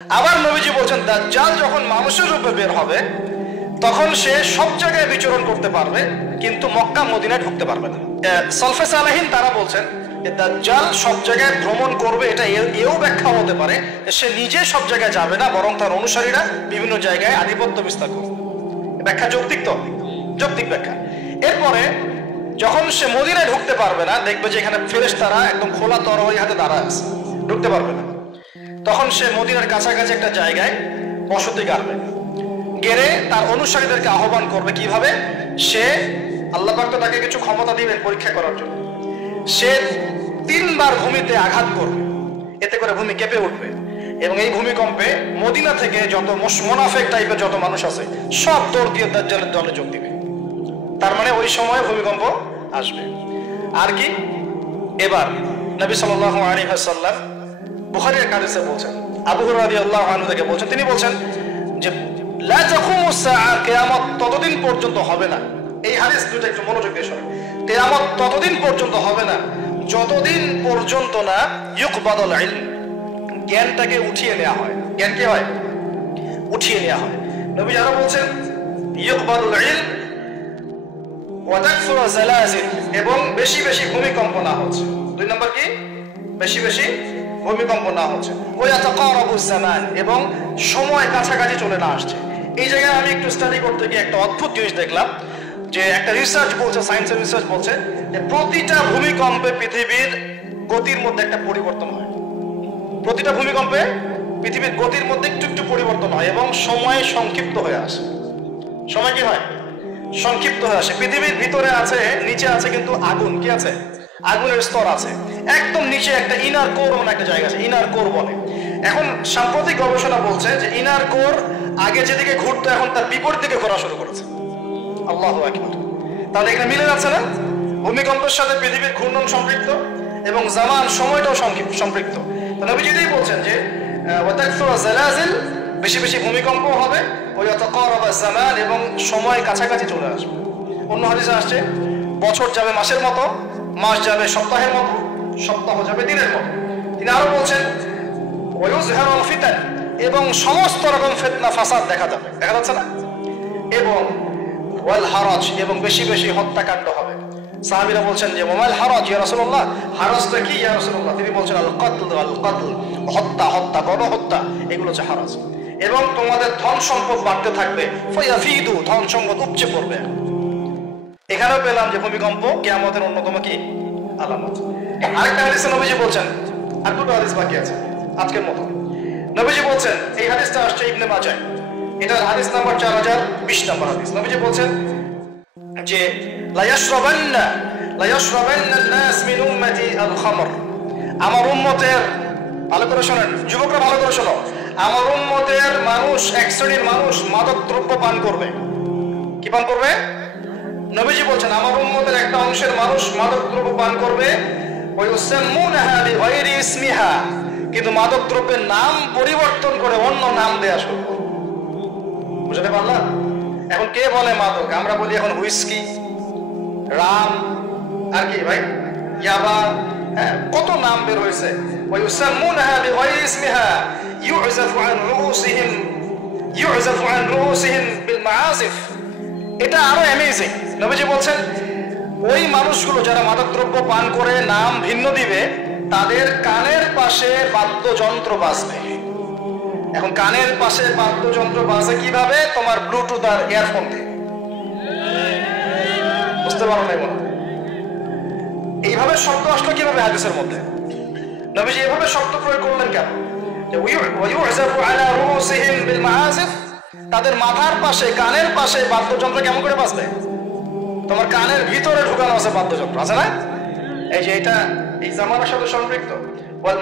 আবার নবীজি বলছেন দাজ্জাল যখন মানুষের রূপে বের হবে তখন সে সব জায়গায় বিচরণ করতে পারবে, কিন্তু মক্কা মদিনায় ঢুকতে পারবে না। সলফে সালেহিন তারা বলছেন যে দাজ্জাল সব জায়গায় ভ্রমণ করবে, এটা এও ব্যাখ্যা হতে পারে সে নিজে সব জায়গায় যাবে না, বরং তার অনুসারীরা বিভিন্ন জায়গায় আধিপত্য বিস্তার করবে। ব্যাখ্যা যৌক্তিক, তো যৌক্তিক ব্যাখ্যা। এরপরে যখন সে মদিনায় ঢুকতে পারবে না, দেখবে যে এখানে ফেরেশতারা একদম খোলা তরবারি হাতে দাঁড়ায় আছে, ঢুকতে পারবে না, তখন সে মদিনার কাছাকাছি একটা জায়গায় বসতি গাড়বে, গেড়ে তার অনুসারীদেরকে আহ্বান করবে। কিভাবে? সে আল্লাহ পাক তো তাকে কিছু ক্ষমতা দিবেন পরীক্ষা করার জন্য। সে 3 বার ভূমিতে আঘাত করবে, এতে করে ভূমি কেঁপে উঠবে, এবং এই ভূমিকম্পে মদিনা থেকে যত মুনাফিক টাইপের যত মানুষ আছে সব দৌড় দিয়ে দাজ্জালের দলে যোগ দিবে। তার মানে ওই সময় ভূমিকম্প আসবে। আর কি, এবার নবী সাল্লাল্লাহু আলাইহি ওয়াসাল্লাম বুখারীর হাদিসে বলছেন, আবু হুরায়রা রাদিয়াল্লাহু আনহু থেকে বলছেন, তিনি বলছেন যে লা তাকুমুস সাআ, কিয়ামত ততদিন পর্যন্ত হবে না। এই হাদিস দুটো একটু মনোযোগ দিয়ে শুনুন। কিয়ামত ততদিন পর্যন্ত হবে না যতদিন পর্যন্ত না ইউকবাদুল ইলম, জ্ঞানটাকে উঠিয়ে নেওয়া হয়। জ্ঞান কি হয়? উঠিয়ে নেওয়া হয়। নবী আরো বলছেন ইউকবাদুল ইলম ওয়া তাকসুরু জালাজিল, এবং বেশি বেশি ভূমিকম্প না হচ্ছে। 2 নম্বর কি? বেশি বেশি ভূমিকম্প না হচ্ছে। ওয়া ইয়াতাকারাবুজ জামান, এবং সময় কাছাকাছি চলে না আসছে। এই জায়গায় আমি একটু স্টাডি করতে গিয়ে একটা অদ্ভুত জিনিস দেখলাম, যে একটা রিসার্চ বলছে, সায়েন্সের রিসার্চ বলছে যে প্রতিটা ভূমিকম্পে পৃথিবীর গতির মধ্যে একটা পরিবর্তন হয়। প্রতিটা ভূমিকম্পে পৃথিবীর গতির মধ্যে একটু একটু পরিবর্তন হয়, এবং সময় সংক্ষিপ্ত হয়ে আসে। সময় কি হয়? সংক্ষিপ্ত হয়ে আসে। পৃথিবীর ভিতরে আছে, নিচে আছে কিন্তু আগুন, কি আছে? আগুনের স্তর আছে। একদম নিচে একটা ইনার কোর মানে একটা জায়গা আছে, ইনার কোর বলে। এখন সাম্প্রতিক গবেষণা বলছে যে ইনার কোর আগে যেদিকে ঘুরতো এখন তার বিপরীত দিকে ঘোরা শুরু করেছে। আল্লাহু আকবার। তাহলে এখানে মিলে যাচ্ছে না? ভূমিকম্পের সাথে পৃথিবীর ঘূর্ণন সম্পৃক্ত, এবং জামান সময়টাও সম্পৃক্ত। তো নবীজি এটাই বলছেন যে ওয়া তাকসুরু জালাজিল, বেশি বেশি ভূমিকম্প হবে, ওয়া ইয়াতাকারাবা জামান, এবং সময় কাছাকাছি চলে আসবে। অন্য হাদিসে আসছে বছর যাবে মাসের মতো, মাস যাবে সপ্তাহের মতো, সপ্তাহ যাবে দিনের মতো। তিনি আরো বলছেন ওয়া ইউযহারুল ফিতান, এবং সমস্ত রকম ফিতনা ফাসাদ দেখা যাবে, দেখা যাচ্ছে না? এবং ওয়াল হারাজ, এবং বেশি বেশি হত্যাকাণ্ড হবে। সাহাবীরা বলছেন যে ওয়াল হারাজ ইয়া রাসূলুল্লাহ, হারাজটা কি ইয়া রাসূলুল্লাহ? তিনি বলছেন আল কতল, আল কতল, হত্যা, হত্যা, গণহত্যা, এগুলো হচ্ছে হারাজ। এবং তোমাদের ধন সম্পদ বাড়তে থাকবে, ফায়াফিদু, ধন সম্পদ উপচে পড়বে। এখানেও পেলাম যে ভূমিকম্প কিয়ামতের অন্যতম কি আলামত। আরেকটা হাদিসে নবীজি বলছেন, আর দুটো হাদিস বাকি আছে আজকের মতো। নবীজি বলছেন, এই হাদিসটা আসছে ইবনে মাজাহ, এটার হাদিস নাম্বার 4020 নম্বর হাদিস। নবীজি বলছেন যে লা ইয়াশরাবান্না আন-নাস মিন উম্মতি আল-খামর, আমার উম্মতের, ভালো করে শুনেন যুবকরা, ভালো করে শোনো, আমার উম্মতের মানুষ, এক শ্রেণীর মানুষ মাদক দ্রব্য পান করবে। কি পান করবে? নবীজি বলছেন আমার উম্মতের একটা অংশের মানুষ মাদক দ্রব্য পান করবে, ওয়া ইউসাম্মুনাহা বিগায়রি ইসমিহা, কিন্তু মাদক দ্রব্যের নাম পরিবর্তন করে অন্য নাম দেয়া শুরু করবে। বুঝতে পারলাম? এখন কে বলে মাদক? আমরা বলি এখন হুইস্কি, রাম, আর কি ভাই, ইয়াবা, হ্যাঁ, কত নাম বের হয়েছে। ওয়া ইউসাম্মুনাহা বিগায়রি ইসমিহা ইউযাফু আন রুউসিহিম বিল মাআজিফ। এটা আরো অ্যামেজিং। নবীজি বলছেন ওই মানুষগুলো যারা মাদকদ্রব্য পান করে নাম ভিন্ন দিবে, তাদের কানের পাশে বাদ্যযন্ত্র বাজবে। এখন কানের পাশে বাদ্যযন্ত্র বাজে কিভাবে? তোমার ব্লুটুথ আর ইয়ারফোন দিয়ে। বুঝতে পারো না? এইভাবে শব্দ আসলো কিভাবে হাদিসের মধ্যে? নবীজি এভাবে শব্দ প্রয়োগ করলেন কেন? যে ওয়ায়ুযাফু আলা রুউসিহিম বিল মাআজিফ, তাদের মাথার পাশে, কানের পাশে বাদ্যযন্ত্র কেমন করে বাজবে? তোমার কানের ভিতরে ঢুকানো আছে বাদ্যযন্ত্র, আছে না? এই যে এটা এই জামানার সাথে সম্পৃক্ত। ওয়াল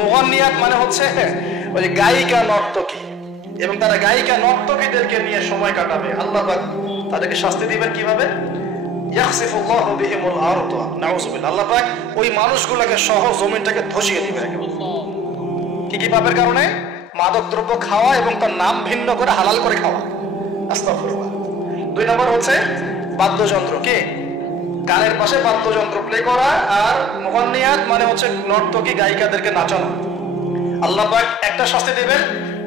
মুগান্নিয়াত মানে হচ্ছে ওই যে গায়িকা, নর্তকী, এবং তারা গায়িকা নর্তকীদেরকে নিয়ে সময় কাটাবে। আল্লাহ পাক তাদেরকে শাস্তি দিবেন কিভাবে? ইয়াখসিফুল্লাহু বিহিমুল আরদ, নাউযুবিল্লাহ। আল্লাহ পাক ওই মানুষগুলোকে সহ জমিনটাকে ধসিয়ে দিবেন। কি কি পাপের কারণে? মাদক দ্রব্য খাওয়া এবং তার নাম ভিন্ন করে হালাল করে খাওয়া। আস্তাগফিরুল্লাহ। 2 নম্বর হচ্ছে বাদ্যযন্ত্র, কি কানের পাশে বাদ্যযন্ত্র প্লে করা, আর মুগান্নিয়াত মানে হচ্ছে নর্তকী, গায়িকাদেরকে নাচানো। আল্লাহ পাক একটা শাস্তি দিবেন,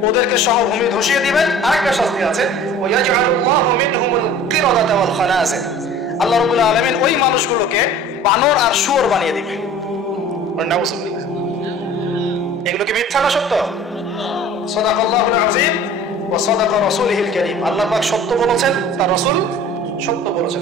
ওদেরকে সহ ভূমি ধসিয়ে দিবেন। আরেকটা শাস্তি আছে, ওয়ায়াজআলুল্লাহু মিনহুমুল কিরাদাতা ওয়াল খানাজির, আল্লাহ রাব্বুল আলামিন ওই মানুষগুলোকে বানর আর শুয়োর বানিয়ে দিবেন। এগুলো কি মিথ্যা না সত্য? সাদাকাল্লাহুল আযীম ওয়া সাদাকা রাসূলুহুল কারীম। আল্লাহ পাক সত্য বলেছেন, তার রাসূল সত্য বলেছেন।